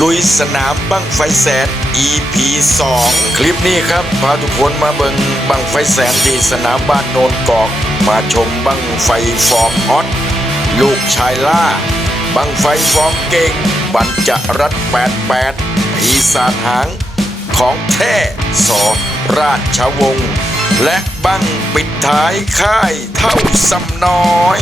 ลุยสนามบังไฟแสน EP 2 คลิปนี้ครับ พาทุกคนมาเบิงบังไฟแสนที่สนามบ้านโนนกอก มาชมบังไฟฟอร์มฮอตลูกชายล่า บังไฟฟอร์มเก่งบรรจรัด88ปีศาจหาง ของแท้สอราชวงศ์และบังปิดท้ายค่ายเท่าสำน้อย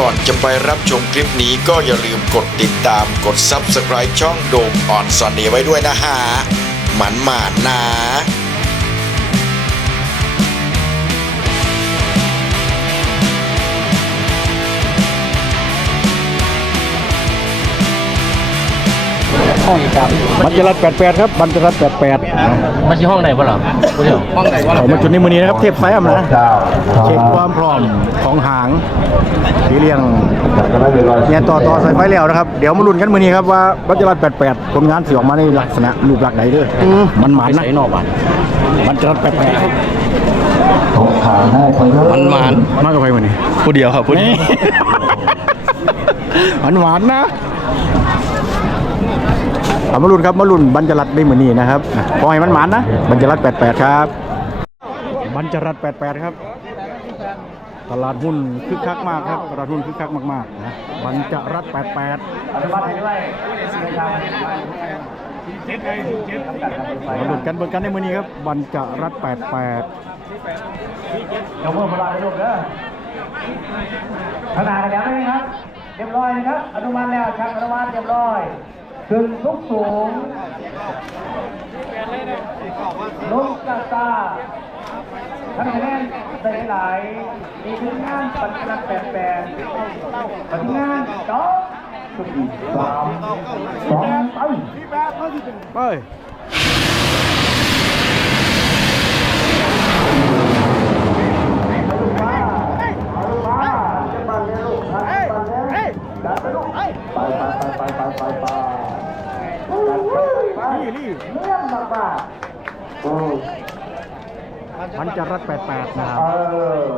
ก่อนจะไปรับชมคลิปนี้ก็อย่าลืมกดติดตามกด Subscribe ช่องโดมออนซอนเนีไว้ด้วยนะฮะหมันหมาดนะ ห้องอีกครับบัญจรัตแปดแปดครับบัญจรัตแปดแปดมันชื่อห้องไหนวะเหรอผู้เดียวห้องไหนวะเอามาจุดนี้มือนี้นะครับ เทพไฟมนะเช็คความพร้อมของหางที่เรียงเนี่ยต่อต่อสายไฟแล้วนะครับ เดี๋ยวมาลุ้นกันมือนี้ครับว่าบัญจรัตแปดแปดผลงานสิออกมาในลักษณะรูปลักษณ์ไหนเด้ออมันหมานนะใส่นอกบ้านบัญจรัตแปดแปดมันมานมากกว่าไฟมือนี้ผู้เดียวครับผู้เดียวมันหวานนะ เอามาลุ้นครับมาลุ้นบัญจรัตได้มือนี้นะครับขอให้มันหมานนะบัญจรัตแปดแปดครับบัญจรัตแปดแปดครับ ตลาดหุ้นคึกคักมากครับตลาดหุ้นคึกคักมากๆนะบัญจรัตแปดแปดมาลุ้นกันเบิ่งกันในมือนี้ครับบัญจรัตแปดแปดยกมือพลังไปลูกเด้อขนาดกันแล้วไหมครับ เรียบร้อยนะครับ อนุมัติแล้วชักอนุมัติเรียบร้อย ขึ้นทุกสูงลงกาตาทำคะแนนได้หลาย มีถึงงานปัจจุบันแปดแปดปัจจุบันสองสามสองไปเฮ้ นี่นี่เนื่องมากบัญจะรัตแปดแปดนะครับเออ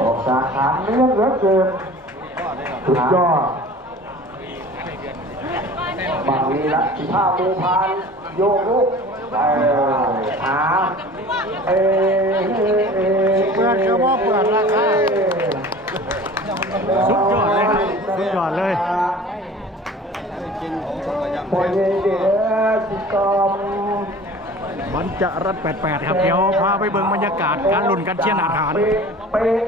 ออกจากหาเนื่องเหลือเกินสุดยอดบางนี้ละสิผ้ามือพานโยกลุกเออหาเอเอเอเปิดกระบอกเปิดราคาสุดยอดเลยครับสุดยอดเลย ปล่อยเย็นเด้อสิกรมบัญจรัตแปดแปดครับ เดี๋ยวพาไปเบิ่งบรรยากาศการลุ้นกันเชียร์อาหารเป๊ะเป๊ะ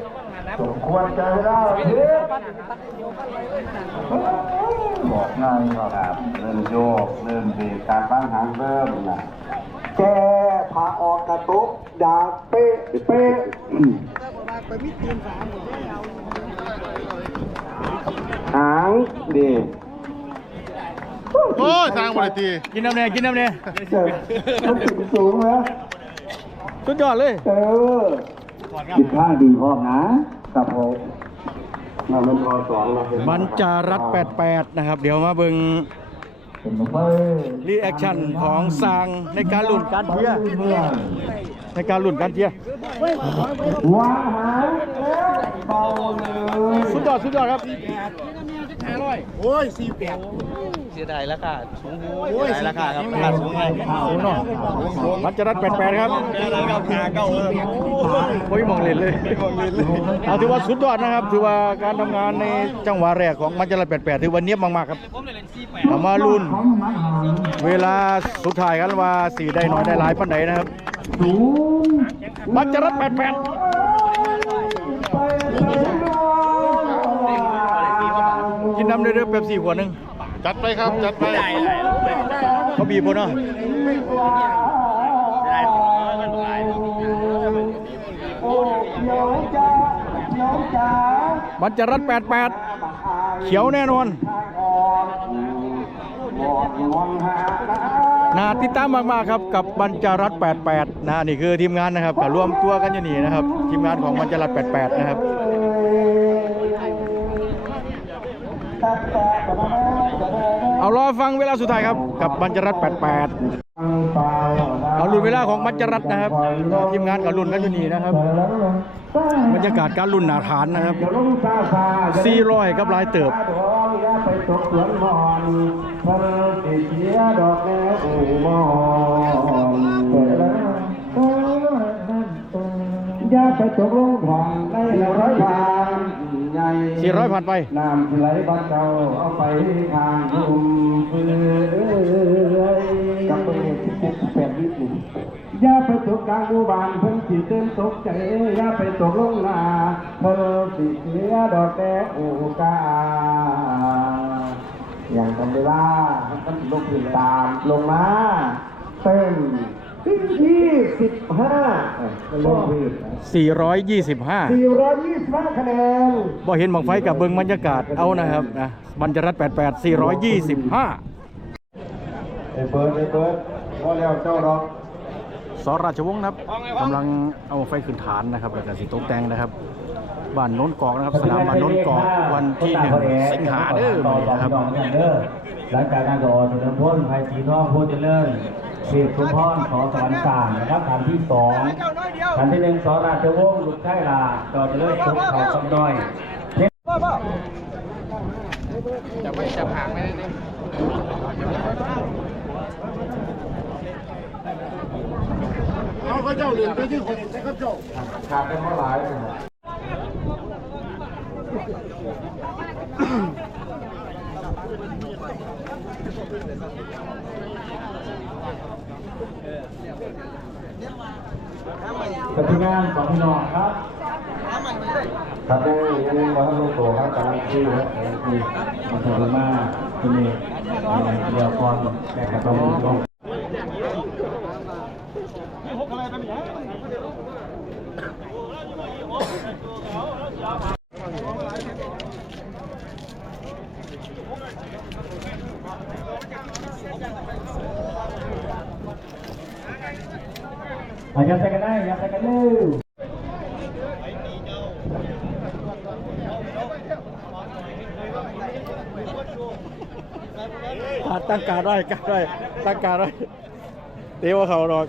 สมควรจะได้เพื่อนบอกง่ายก็ครับเริ่มโยก เริ่มเบรกการบ้างหางเริ่มนะแกพาออกกระตุกดาเป๊ะเป๊ะหางดีโอ้ยทางบริตีกินน้ำเนี่ยกินน้ำเนี่ยเจอมันถึงสูงแล้วสุดยอดเลย เออผิดข้างดีพร้อมนะครับผมมาเป็นพอสองเราเป็นบัญจรัตแปดแปดนะครับ เดี๋ยวมาเบิ่งเป็นเฟ้ยรีแอคชั่นของสร้างในการลุ้นการเชียร์เมื่อในการลุ้นการเชียร์วางหางแล้วเบาเลยสุดยอดสุดยอดครับโอ้ยสี่แปด เสียดายราคาสูงเสียดายราคาครับราคาสูงไงสูงเนาะบัญจรัตแปดแปดครับราคาเก่าเออโอ้ยมองเล่นเลยเอาถือว่าสุดยอดนะครับถือว่าการทำงานในจังหวะแรกของบัญจรัตแปดแปดถือว่าเนียบมากๆครับเอามาลุ้นเวลาสุดท้ายกันว่าสีได้น้อยได้หลายปันไหนนะครับสูงบัญจรัตแปดแปดกินน้ำเด้อๆแบบสี่ขวดหนึ่ง จัดไปครับ จัดไปเขาบีบพอเนาะโอ้เดี๋ยวจ้าเดี๋ยวจ้าบัญจรัตแปดแปดเขียวแน่นอนน่าติดตามมากๆครับกับบัญจรัต88นะนี่คือทีมงานนะครับก็รวมตัวกันอยู่นี่นะครับ ทีมงานของบัญจรัต88 นะครับ เอารอฟังเวลาสุดท้ายครับ กับบัญจรัต88 เอารุ่นเวลาของมัจจรัตนะครับ ทีมงานกับรุ่นกันอยู่นี่นะครับ บรรยากาศการรุ่นหนาฐานนะครับ400กับลายเติบอย่าไปตกลงผ่อนในร้อยพาน ใหญ่400ผ่านไปน้ำไหลบ้านเก่าเอาไปทางลุ่มเฟือยกับเปิดที่เป็นแปดวิถีอย่าไปตกกลางดูบานเพิ่นสิเต้นตกใจอย่าไปตกลงนาเพิ่นสิเสียดอกแก้โอกาอย่างทำเวลามันลงพื้นตามลงมาเต้น ที่ที่สิบห้าลงพื้น425 สี่ร้อยยี่สิบห้าคะแนนบ่เห็นบังไฟกับเบิงบรรยากาศเอานะครับนะบรรจรัต88 425 ไอ้เบิร์ดไอ้เบิร์ดว่าแล้วเจ้าดอกสราชวงศ์นะครับกำลังเอาไฟขึ้นฐานนะครับแล้วก็สิตกแต่งนะครับบ้านโน้นกอกนะครับสนามบ้านโน้นกอกวันที่หนึ่งสิงหาเด้อมื้อนี้นะครับ หลังจากการโดดเฉลิมพลไพศรีทองโพธิเจริญ เสียสุพรสอสวรรค์กลางนะครับฐานที่สองฐานที่หนึ่งสอราชวงศ์ลูกชายลาจอเจริญสุขเขาคำน้อยเอาเขาเจ้าเหรียญไปที่คนนะครับเจ้าขาดกันเท่าไหร่ กับที่งานของพี่น้องครับครับได้ยังว่าท่านลูกโตครับกำลังชื่ครับคือมาถึงมาที่นี่เดียวก่อนแต่ก็ต้อง ยัดใส่กันได้ยัดใส่กันเลยอะตั้งการไว้การไว้ตั้งการไว้เตียวเขาดอก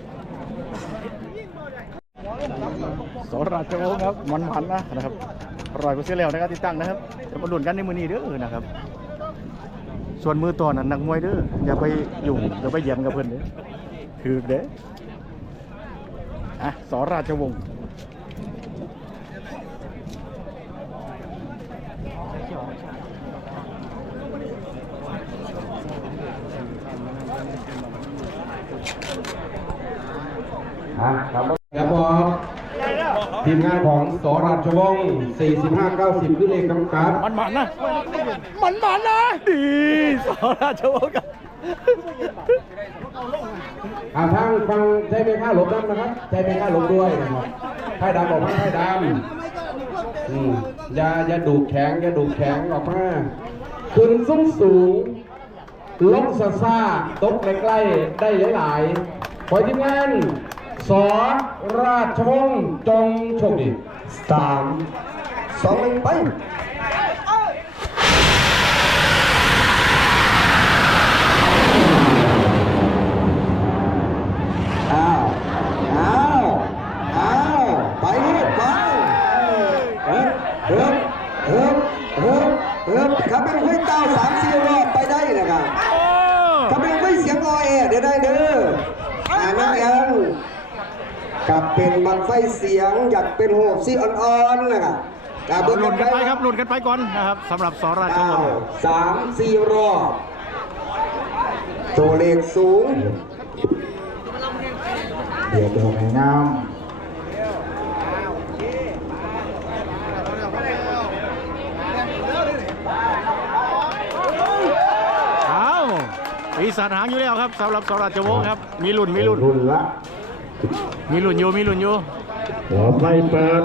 สราชวงศ์ครับมันมันๆนะนะครับอร่อยกว่าเสียแล้วนะครับที่ตั้งนะครับจะมาลุ้นกันในมือนี้เด้อนะครับ ส่วนมือต่อนั้นนักมวยเด้ออย่าไปยุ่งอย่าไปเหยียบกับเพื่อนเด้อถือเด้อ อะสราชวงศ์ฮะครับแล้วพอทีมงานของสราชวงศ์ 45 90 ขึ้นเองกำกับ มันมันๆนะ มันมันๆนะ ดี สราชวงศ์ครับ อาทางฟังใช้เป็นค่าหลบน้ำนะครับใช้เป็นค่าหลบด้วยนะครับให้ดำออกมาให้ดำอืมอย่าอย่าดูแข็งอย่าดูแข็งออกมาขึ้นสูงสูงลงซาซาตกใกล้ๆได้หลายๆขอทีมงานสอราชวงศ์จงโชคดีสามสองหนึ่งไป อ้าวอ้าวอ้าวไปลูกไปเฮ้ยเฮ้ยเฮ้ยเฮ้ยเฮ้ยขับเป็นห้วยเต้าสามสี่รอบไปได้นะครับขับเป็นห้วยเสียงออยเดี๋ยวได้เด้ออ่านั่งยังกับ เป็นบังไฟเสียง อยากเป็นโหบสีอ่อนๆนะครับกับหลุนกันไปครับหลุนกันไปก่อนนะครับสำหรับสราชวอ้างวศ์สามสี่รอบตัวเลขสูง เดี๋ยวเดินให้น้เอาปีศาจหางอยู่แล้วครับสำหรับสราชวงศ์ครับ มีหลุนมีหลุนำรุ่นละ มีหลุนอยู่มีหลุนอยู่หัวไฟเปิด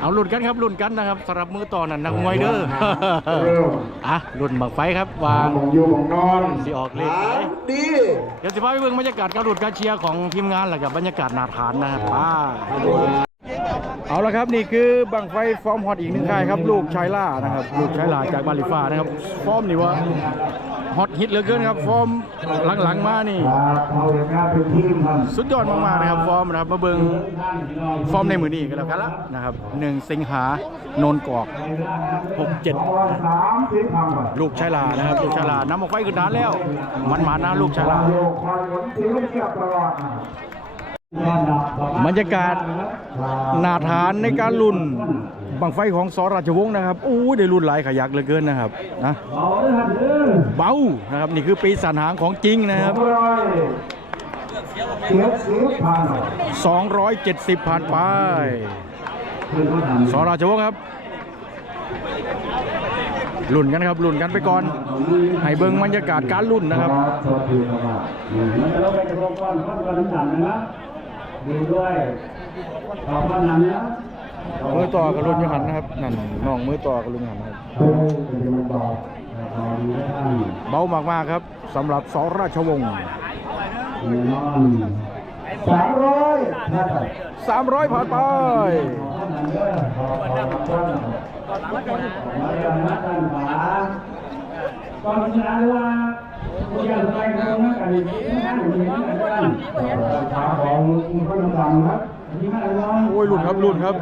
เอาหลุนกันครับหลุนกันนะครับสำหรับมือต่อนั่นนักมวยเด้อเริ่มอะหลุนบังไฟครับวางมองอยู่มองนอนสิออกเลหาขงดีเดี๋ยวสิพาไปเบิ่งบรรยากาศการหลุดการเชียร์ของทีมงานแหละกับบรรยากาศนาฐานนะครับอ่า เอาละครับนี่คือบังไฟฟอร์มฮอตอีกหนึ่งค่ายครับลูกชายล่านะครับลูกชายล่าจากบาลิฟ้านะครับฟอร์มนี่ว่าฮอตฮิตเหลือเกินครับฟอร์มหลังๆมานี่ สุดยอดมากๆนะครับฟอร์มนะครับมาเบิงฟอร์มในมือนี้กันแล้วกันละนะครับหนึ่งสิงหาโนนกอกหกเจ็ดลูกชายลานะครับลูกชายลานำออกไฟขึ้นฐานแล้ว มันมาหนะลูกชายลา บรรยากาศหนาฐานในการลุ่นบังไฟของสราชวงศ์นะครับอู้ยได้รุ่นหลายขยักเหลือเกินนะครับนะเบานะครับนี่คือปีศาจหางของจริงนะครับเสียสิบพัน270ผ่านไปสราชวงศ์ครับลุ่นกันครับลุ่นกันไปก่อนให้เบิ่งบรรยากาศการลุ่นนะครับสวัส ดีครับมันจะลงไปจะลงก่อนก่อนก่อนน้ำหนักนะดูด้วยขอบคุณนะมือต่อกับรุ่นอยูหันนะครับนั่นน้องมือต่อกับรุ่นอยูหันนะครับเฮ้ยจะมันบอกดีนะท่านเบามากๆครับสำหรับสราชวงศ์สามร้อยท่าน300ผ่านไปก่อนชนะว่า ขาของคนดำครับโอ้ยรุ่นครับรุ่นครับ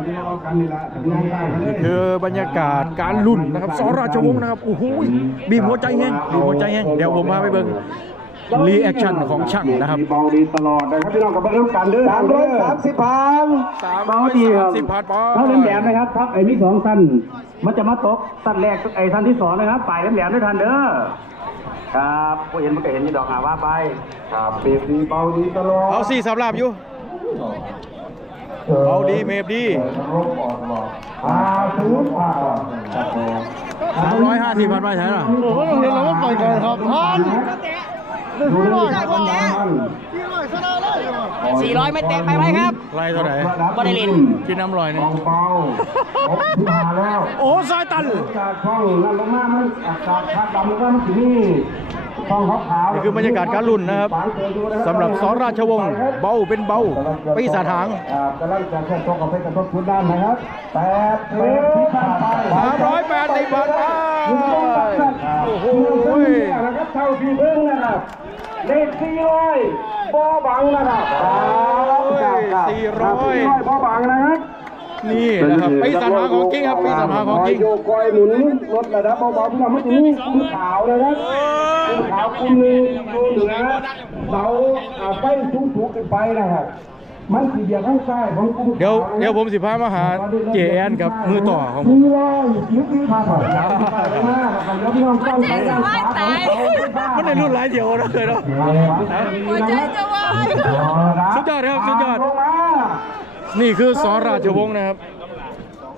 กันนี่ละนั่งได้กันเลยคือบรรยากาศการลุ่นนะครับสราชวงศ์นะครับโอ้โหบีบหัวใจแห้งบีบหัวใจแห้งเดี๋ยวผมพาไปเบิ่งรีแอคชั่นของช่างนะครับเบาดีตลอดนะครับพี่น้องกับเบิ้งกันเด้อสามร้อยสามสิบพันเบาดีครับ330ผ่านไปเท่าแหลมๆนะครับครับไอ้มีสองสั้นมันจะมาตกสั้นแรกไอ้สั้นที่สองนะครับปลายแหลมๆด้วยทันเด้อ ครับผู้เห็นมันก็เห็นนี่ดอกหาว่าไปครับเบรกดีเบาดีตลอดเอาสี่สำหรับอยู่เบาดีเมฟดีอ่าศูนย์อ่าสามร้อยห้าสิบผ่านไปใช่ไหมเห็นแล้วก็ปล่อยก่อนครับท่าน ดูด้วยคนดังมัน400ไม่เต็มไปไหมครับไล่เท่าไหร่บ่ได้เล่นกินน้ำลอยหนึงเบาเบาๆครบที่มาแล้วโอ้สายตันจากช่องนั่นลงมามันอากาศพัดดำแล้วมันถึงนี่ช่องขาวๆนี่คือบรรยากาศการลุ่นนะครับสำหรับสราชวงศ์เบาเป็นเบาปีศาจหางอ่ากำลังจะแค่ตกกับเพชรกระทบทุนด้านนะครับแปดเพชรที่ผ่านไปสามร้อยแปดสิบผ่านไปโอ้โหนะครับเท่าที่เพิ่งนะครับ เลขสี่ร้อยบ่บังนะครับสี่ร้อย สี่ร้อยบ่บังนะครับนี่นะครับปีศาจหางของจริงครับปีศาจหางของจริงโยกคอยหมุนลดระดับเบาๆพี่น้องไม่ถึงคุณขาวนะครับคุณขาวคุณหนึงดูเหนือเสาอ่าไฟสูงสูงขึ้นไปนะครับ มันสีเดียวข้างซ้ายของคุณเดี๋ยวเดี๋ยวผมสิพามาหาเจแอนครับมือต่อของผมสี่ร้อยยี่สิบห้าบาทครับห้าบาทแล้วพี่น้องตั้งใจด้านขวาของเขามันในรุ่นหลายเดียวนะเคยเนาะหัวใจจะวายสุดยอดครับสุดยอดลงมานี่คือสราชวงศ์นะครับ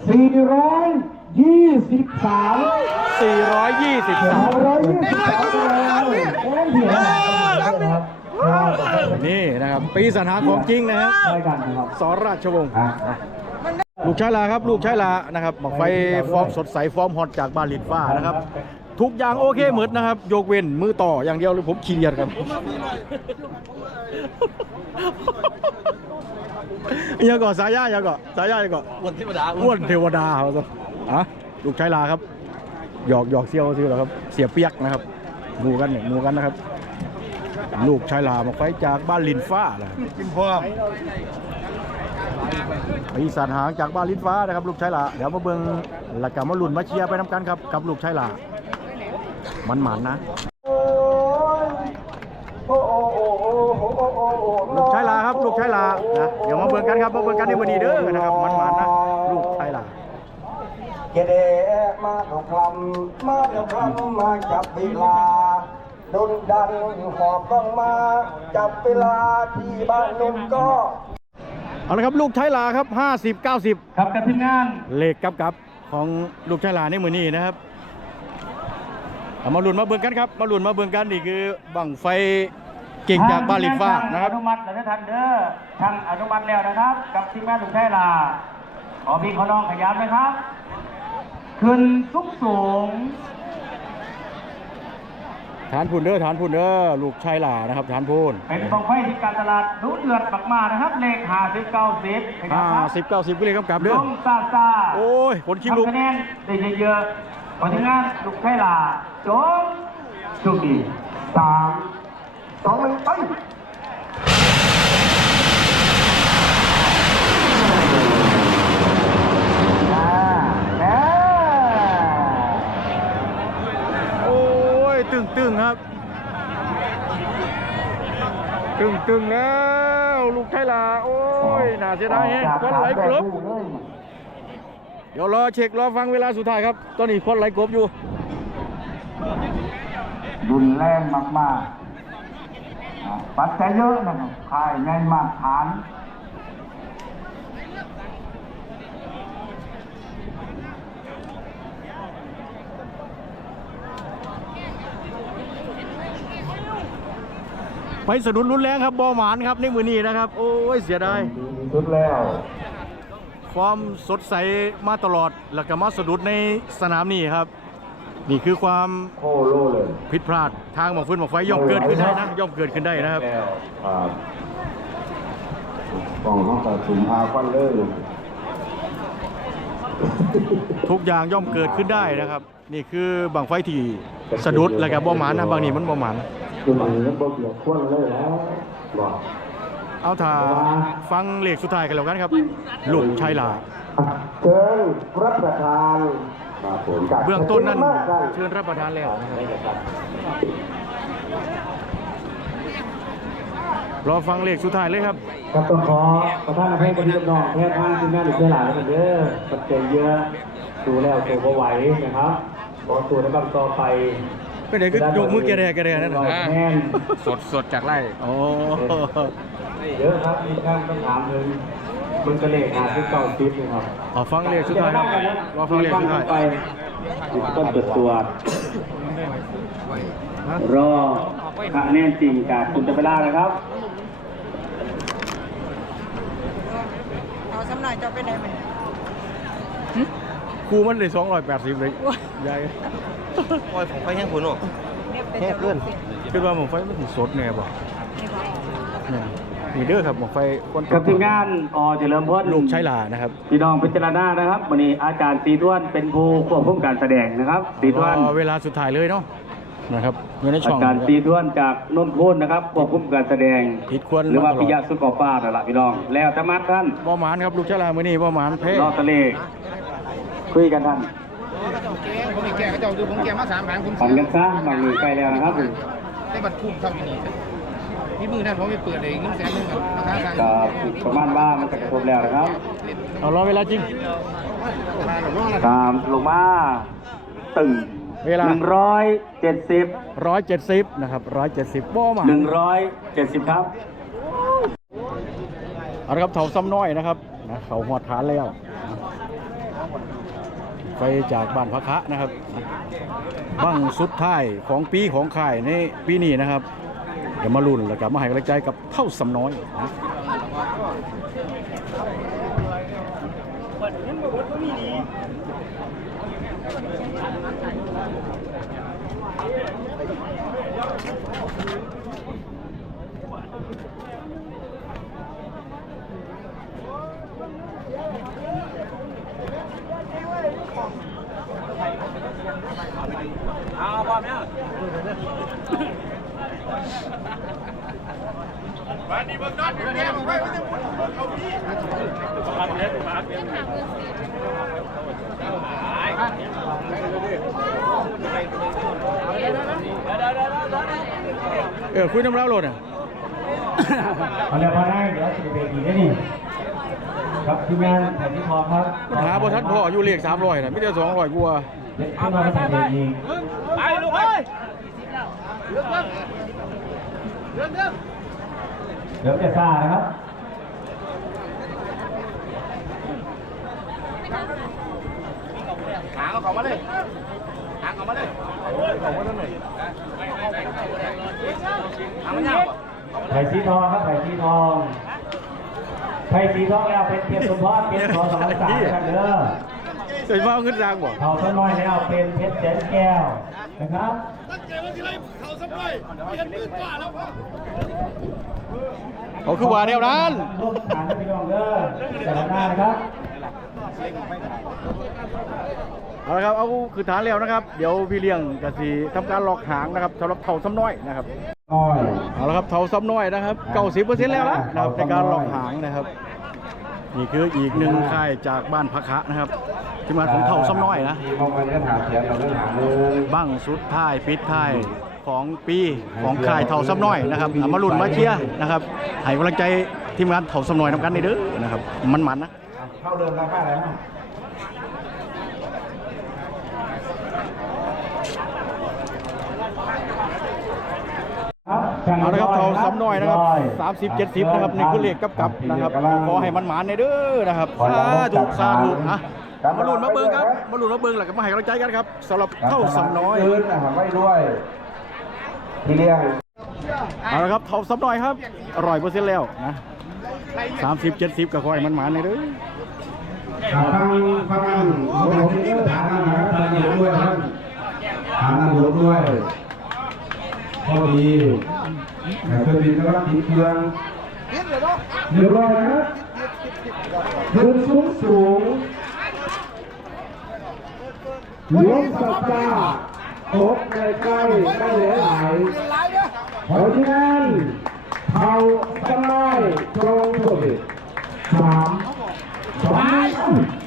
สี่ร้อยยี่สิบสาม423ร้อยยี่สิบสามครับ นี่นะครับปีศาจหางของจริงนะครับได้กันนะครับสราชวงศ์ลูกชายลาครับลูกชายลานะครับบอกไฟฟอร์มสดใสฟอร์มฮอตจากบาลินฟ้านะครับ ทุกอย่างโอเคหมดนะครับยกเว้นมือต่ออย่างเดียวเลยผมขี้เกียจครับยังก่อสายย่ายังก่อสายย่ายังก่อวันเทวดาอ้วนเทวดาเขาสิอะลูกชายลาครับหยอกหยอกเซี่ยวซิเหรอครับ เสียเปียกนะครับหมูกันเนี่ยหมูกันนะครับ ลูกชายลามาไฟจากบ้านลินฟ้านะกินพ่อปีศาจหางจากบ้านลินฟ้านะครับ ลูกชายลาเดี๋ยวมาเบิ่งหลักกรรมาลุ่นมาเชียร์ไปน้ำกันครับกับลูกชายลามันหมันนะลูกชายลาครับ ลูกชายลานะเดี๋ยวมาเบิ่งกันครับมาเบิ่งกันในวันนี้เด้อนะครับมันหมันนะลูกชายลาเกเดมาดกคลำมาดกคลำมาจับเวลา ดุนดันหอบต้องมาจับเวลาที่บ้านนุ่นก็เอาละครับลูกชายลาครับ 50 90 ครับกับทีมงานเลขกับกับของลูกชายลาในมือนี้นะครับเอามาลุ้นมาเบิ่งกันครับมาลุ้นมาเบิ่งกันนี่คือบังไฟเก่งจากบ้านลินฟ้านะครับอนุมัติแล้วนะท่านเด้อทางอนุมัติแล้วนะครับ กับทีมงานลุงแท้ลาขอพี่ขอน้องขยันนะครับขึ้นสูงสูง ฐานพูนเด้อฐานพูนเด้อลูกชายหล่านะครับฐานพูนเป็นบังไฟที่การตลาดดูเดือดมากๆนะครับเลขหาสิบเก้าสิบนะคห้ารับสิบเก้าสิบก็เลยกำกับเด้อลงซาซาโอ้ยผลคิดลูกทำคะแนนได้เยอะๆผลงานลูกไข่ลาจงโชคดีสามสองหนึ่งไป อ่าแน่ โอ้ย ตึงครับ ตึงตึงแล้วลูกชายลาโอ้ยน่าเสียดายแฮะคนไหลกรบเดี๋ยวรอเช็ครอฟังเวลาสุดท้ายครับ ตอนนี้คนไหลกรบอยู่รุนแรงมากๆปัจจัยเยอะนะครับค่ายใหญ่มากฐาน ไปสะดุดรุนแรงครับบอหมานครับในมือนี้นะครับ โอ้ยเสียดายสุดแล้วความสดใสมาตลอดแล้วก็มาสะดุดในสนามนี้ครับ นี่คือความโคโลเลยผิดพลาดทางหมอกฟื้นหมอกไฟย่อมเกิดขึ้นได้นะย่อมเกิดขึ้นได้นะครับแล้วครับกล่องห้องตัดสุมอาควันเลยทุกอย่างย่อมเกิดขึ้นได้นะครับ นี่คือบังไฟที่สะดุดแล้วก็บอหมานนะบางนี้มันบอหมาน คือมันก็บ่เกี่ยวควนเลยแล้วบอกเอาถ้าฟังเลขสุดท้ายกันแล้วกันครับ ลูกชายหลาเชิญรับประทานครับผมเบื้องต้นนั้นมากกันเชิญรับประทานแล้วนะครับรอฟังเลขสุดท้ายเลยครับครับต้องขอประทานอภัยกับพี่น้องแพทย์ทางทีมงานอีกเท่าไหร่กันเด้อปัจจัยเยอะดูแล้วตัวบ่ไหวนะครับขอตัวในบางต่อไป เป็นไงก็ยกมือแกแดกแกแดกนั่นร้นะอยแน่นสดสดจากไร่โอ้เยอะครับมีการต้องถามถึงมึงกระเลขหาที่เก่าซิปนะครับเอาฟังเลขสุดท้ายครับรอฟังเลขสุดท้ายไปต้นตรวจตรวจรอคะแนนจริงจากคุณจะเวลานะครับ เอาสำหน่อยจะไปไหนมัน ครูมันเลย280เลยใหญ่โอ้ยผมไปแห้งคุณหรอแค่เพื่อนคิดว่าหมอกไฟมันสิสดแน่บ่เนี่ยมีเด้อครับหมอกไฟคนกับทีมงานอเจริญพลลูกชายหลานะครับพี่น้องพิจารณานะครับวันนี้อาจารย์สีท้วนเป็นผู้ควบคุมการแสดงนะครับสีท้วนรอเวลาสุดท้ายเลยเนาะนะครับอยู่ในอาช่องจารย์สีท้วนจากนนทบุรีนะครับควบคุมการแสดงผิดควรหรือว่ามาตลอดพิยะสุดกอฟ้านั่นแหละพี่น้องแล้วแต่มัดท่านบ่หมานครับลูกชายหลามื้อนี้บ่หมานแพ้รอทะเล คุยกันท่านผมอีกแก่ก็จะดูผมแก่มาสามพันผมปั่นกันซะบางมือใกล้แล้วนะครับได้บัตรคุ้มเท่าอยู่นี่พี่มือนั่นผมไปเปิดเลยเงินแสนหนึงครับราคาสั่งกับประมาณว่ามันจะกระทบแล้วนะครับเอารอเวลาจริงตามลงมาตึงเวลาหนึ่งร้อยเจ็ดสิบ170นะครับ170บ่หมานหนึ่งร้อยเจ็ดสิบครับเอาละครับเถาซ้ำน้อยนะครับนะเขาหอดฐานแล้ว ไปจากบ้านพระคะนะครับบังสุดท้ายของปีของข่ายในปีนี้นะครับเดี๋ยวมาลุ้นแล้วก็มาให้กำลังใจกับเท่าสำน้อยนะ เออคุยน้ำเล่าโหลดอะเอาแล้วพอได้เดี๋ยวสิบเอ็ดอีกได้ดิครับทีมงานแผ่นที่ทองครับหาบทัดพ่ออยู่เลขสามร้อยนะไม่ได้สองร้อยกว่าขึ้นมาแผ่นเอ็ดอีกเดี๋ยวจะซ่านะครับหางเอาของมาเลยหางเอามาเลยหางมันยาวไผ่สีทองครับไผ่สีทองไผ่สีทองแล้วเป็นเทียนสมพรเป็นสอสองสามกันเด้อเสร็จมาเอาเงินรางบ่เขาต้นน้อยแล้วเป็นเพชรแสนแก้วนะครับเขาคือว่าแนว นั้นร่วมฐานให้พี่น้องเด้อแต่ละหน้านะครับเอาละครับเอาคือฐานแล้วนะครับ เดี๋ยวพี่เลี้ยงกะสีทำการหลอกหางนะครับสำหรับเท่าซ้ำน้อยนะครับน้อยเอาละครับเท่าซ้ำน้อยนะครับเก้าสิบเปอร์เซ็นต์แล้วนะนะครับในการหลอกหางนะครับ นี่คืออีกหนึ่งค่ายจากบ้านพักคะนะครับที่มาของเท่าซ้ำน้อยนะมองไปเรื่องหาเสียงกับเรื่องหาเงินบั้งสุดท้ายปิดท้าย ของปีของค่ายเท่าซ้ำน้อยนะครับเอามาลุ่นมาเชียร์นะครับให้กำลังใจทีมงานเท่าซ้ำน้อยนำกันในเด้อนะครับมันๆนะเข้าเดิมราคาอะไรบ้างเอาละครับเท่าซ้ำน้อยนะครับ30 70นะครับนี่คือเลขกับกับนะครับขอให้มันหมานในเด้อนะครับสาธุสาธุนะมาลุ่นมาเบิ่งครับมาลุ่นมาเบิ่งแล้วก็มาให้กำลังใจกันครับสำหรับเท่าซ้ำน้อยยืนนะครับไว้ด้วย พี่เลี้ยงเอาละครับเท่าซ้ำน้อยครับ อร่อยเปอร์เซ็นต์แล้วนะ30 70ก็ขอให้มันหมานในเด้อฟังฟังผมนี่ฐานนะครับฐานอยู่ด้วยครับฐานอยู่ด้วยพอดีแต่เครื่องบินกำลังติดเครื่องเรียบร้อยนะครับยืนสูงสูงหลวงสัตตา พบใกล้ใกล้ไม่เหลือหลายเพราะฉะนั้นเท่าสลายตรงสุดสามสอง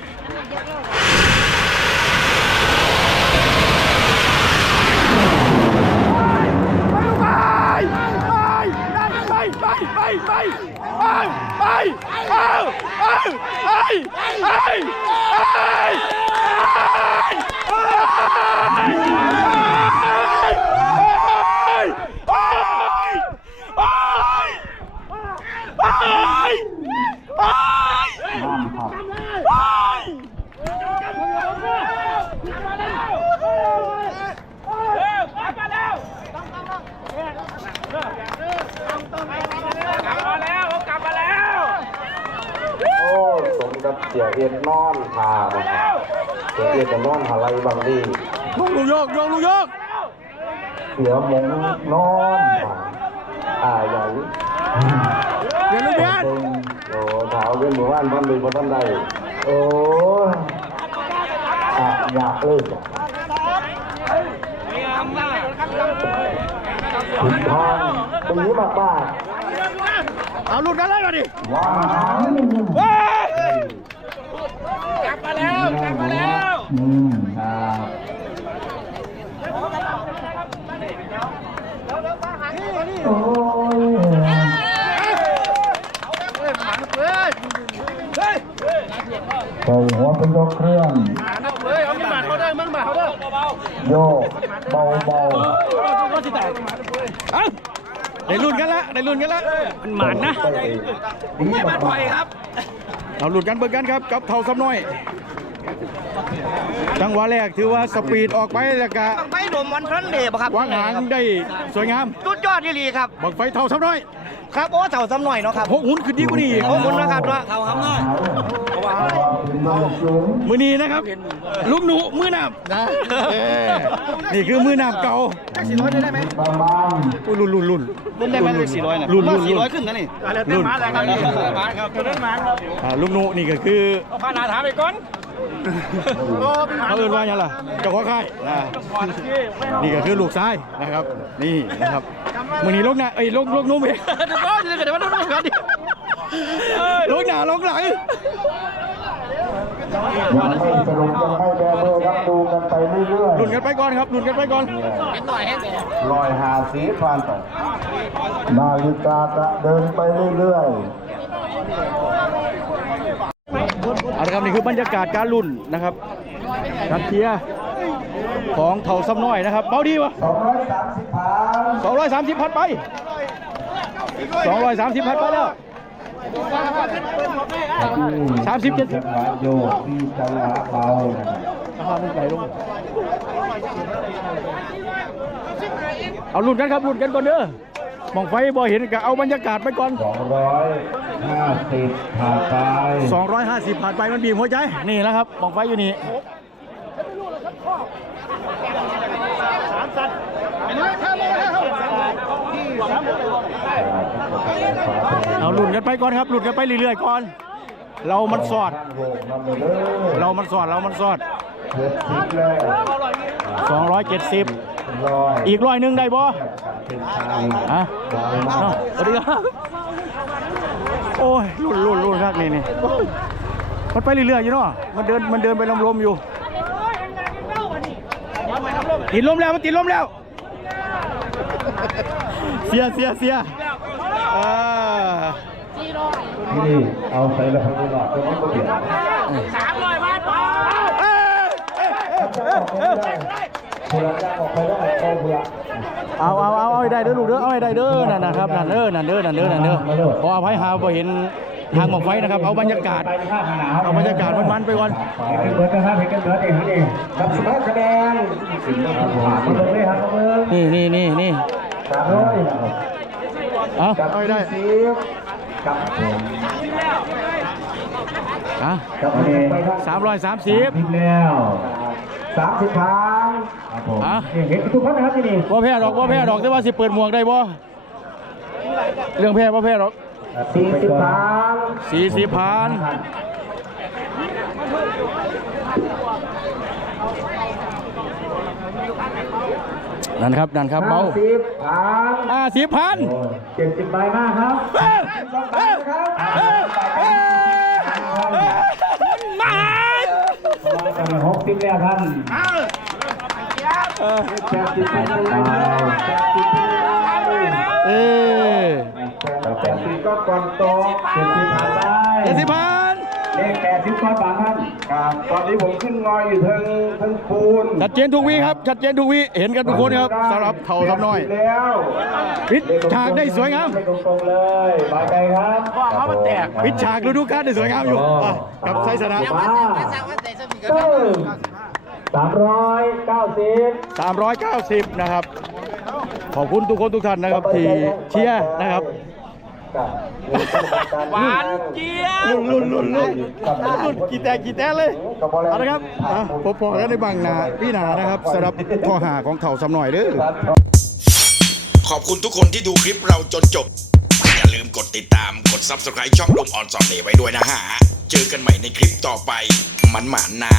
โอ้สมกับเสียเอ็ดนอนพานะครับเสียเอ็ดจะนอนหาไรบางดี ลูกลูกโยกโยกลูกโยก เสียหมงนอนพาอ่าใหญ่ เดี๋ยวลูกเบียน ตึงโอ้ เป็นหมู่บ้านบ้านหนึ่งบ้านใดโอ้อะอยากเลยจ้ะขุนทองตรงนี้มากบ้าเอาลุดกันเลยมาดิว้าวเฮ้ยอืมครับโอ้ยใส่ หัวเป็นยกเครื่องโยกเบาเบาเอาได้ลุ้นกันละได้ลุ้นกันละมันหมันนะไม่มาถอยครับเอาหลุดกันเบิกกันครับกับเท่าซ้ำน้อยจังหวะแรกถือว่าสปีดออกไปแล้วก็ไปหนุ่มวันพรันเดบครับวางหางได้สวยงามสุดยอดที่ลีครับบังไฟเท่าซ้ำน้อยครับโอ้เสาซ้ำหน่อยเนาะครับหกหุ่นขึ้นดีกว่านี้อีกขอบคุณนะครับเนาะเสาซ้ำหน่อย มือนี้นะครับลูกหนูมือน้ำนะเออนี่คือมือน้ำเก่าสี่ร้อยได้ไหมประมาณอุ้ยรุ่นรุ่นรุ่นรุ่นได้ไหมสี่ร้อยนะรุ่นรุ่นสี่ร้อยขึ้นนะนี่รุ่นครับเล่นมาครับอ่าลูกหนูนี่ก็คือเอาพานาถามไปก่อนเขาเอินว่าอย่างไรเจ้าของค่ายนะนี่ก็คือลูกชายนะครับ นี่นะครับมือนี้ลูกหน้าเอ้ยลูกลูกนุ่มเองเดี๋ยวก่อนเดี๋ยวว่าต้องกันดิลูกหน้าลูกหลัง ยังไม่สรุปยังไม่แบมือครับดูกันไปเรื่อยหลุนกันไปก่อนครับหลุนกันไปก่อนๆลอยหาสีผ่านไปนาฬิกาจะเดินไปเรื่อยเอาละครับนี่คือบรรยากาศการลุ่นนะครับการเชียร์ของเถาซ้ำน้อยนะครับเบาดีวะๆ230ผ่าน230พันไป230พันไปแล้ว สามสิบเจ็ดจังหวะโยกที่จังหวะเบานะครับราคามันไหลลงเอาลุ่นกันครับลุ่นกันก่อนเด้อมองไฟบ่เห็นก็เอาบรรยากาศไปก่อน250ผ่านไป250 ผ่านไปมันบีบหัวใจ นี่นะครับมองไฟอยู่นี่ เอาหลุดกันไปก่อนครับหลุดกันไปเรื่อยๆก่อน เรามันสอด เรามันสอดเรามันสอดสิบแล้ว270ร้อยอีกร้อยหนึ่งได้บ่ฮะสวัสดีครับ โอ้ยรุ่นรุ่นรุ่นครับนี่นี่มันไปเรื่อยๆอยู่เนาะมันเดินมันเดินไปลมๆอยู่ติดลมแล้วมันติดลมแล้ว เสียเสียเสียอ่า ที่นี่เอาใส่ละพันหลอดก็ไม่เปลี่ยนเอ้ยเอ้ยเอ้ยเอ้ยเอ้ยเอจะออกไปได้ก็เพื่อเอาเอาเอาเอาได้เด้อลูกเด้อเอาได้เด้อนั่นนะครับนั่นเด้อนั่นเด้อนั่นเด้อนั่นเด้อขออภัยหาบ่เห็นทางหมอกไฟนะครับ เอาบรรยากาศ เอาบรรยากาศมันๆไปก่อนเป็นเบิร์ดนะครับเป็นกันเบิร์ดเองนี่รับสมัครคะแนนมาเลยครับนี่นี่นี่นี่สามร้อยเอาได้ สิบกับผมอะกับคะแนนไปครับสามร้อยสามสิบสิบแล้วสามสิบครั้งครับผมอะเห็นทุกคนนะครับที่นี่บ่แพ้ดอกบ่แพ้ดอกแต่ว่าสิเปิดหมวกได้บ่เรื่องแพ้บ่แพ้ดอกสี่สิบครั้งสี่สิบพัน นั่นครับนั่นครับเบาห้าสิบครั้งห้าสิบพันเจ็ดสิบใบมากครับเอ้ยเอ้ยเอ้ยเอ้ยเอ้ยมากันหกสิบแล้วท่านเออแปดสิบไปแล้วแปดสิบไปแล้วเอ้ยแปดสิบก็ก่อนโตเจ็ดสิบผ่านได้เจ็ดสิบพัน เลขแปดสิบก้อนบางท่านครับตอนนี้ผมขึ้นงอยอยู่เทิงเทิงปูนชัดเจนทุกวีครับชัดเจนทุกวีเห็นกันทุกคนครับสำหรับเท่าทำน้อยแล้วปิดฉากได้สวยงามไม่ตรงๆเลยบายใจครับเขามันแตกปิดฉากฤดูกาลได้สวยงามอยู่อะกับไซสนะมาสามร้อยเก้าสิบ390นะครับขอบคุณทุกคนทุกท่านนะครับที่เชียร์นะครับ หวานเจี๊ยบลุ่นลุ่นลุ่นลุ่นลุ่นกี่แต่กี่แต่เลยเอาละครับอะพบพอกันในบางนาพี่นานะครับสำหรับข้อหาของเถ่าสำหน่อยเด้อขอบคุณทุกคนที่ดูคลิปเราจนจบ อย่าลืมกดติดตามกด Subscribe ช่องลมออนซอนเดย์ไว้ด้วยนะฮะ เจอกันใหม่ในคลิปต่อไป มันหมานนะ